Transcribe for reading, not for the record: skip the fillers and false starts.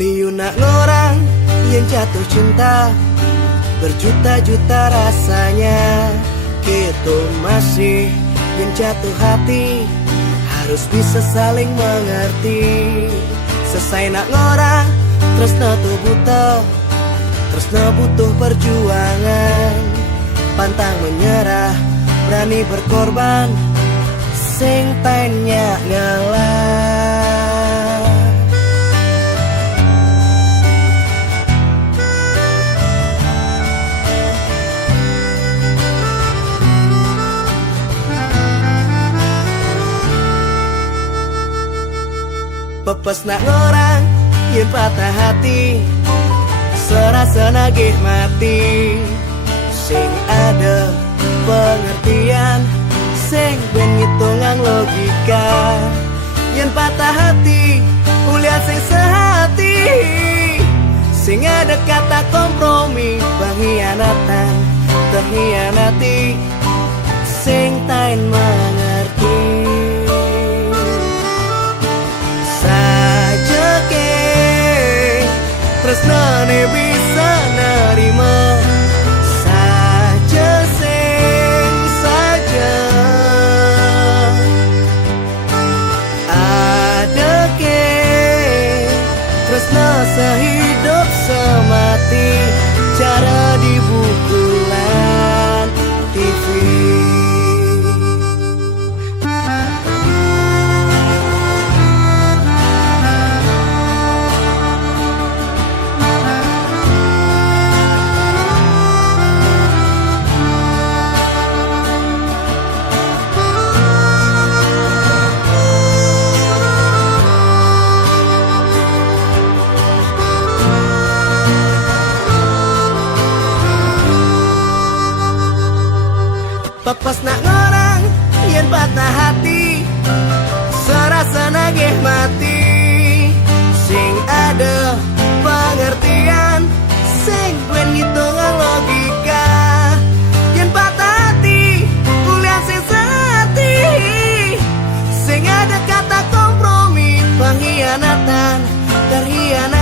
Liuna orang yang jatuh cinta, berjuta-juta rasanya. Kita masih yang jatuh hati, harus bisa saling mengerti. Selesai nak ngorang, tresno tuh butuh, tresno butuh perjuangan. Pantang menyerah, berani berkorban, sing tanya ngalah. Pepes nak ngorang yen patah hati, serasa nagih mati. Sing ada pengertian, sing ben ngitungan logika. Yen patah hati, kuliah sing sehati, sing ada kata kompromi. Pengkhianatan terhianati, sing tain mengerti. Tresnane bisa nerima saja, sing saja. Ada ke tresna sehidup semati, cara di bukulan TV. Pepes nak ngorang yen patah hati, serasa nagih mati. Sing ada pengertian, sing ben ngitungan logika. Yen patah hati, kuliah sing sehati, sing ada kata kompromi. Pengkhianatan terhianati,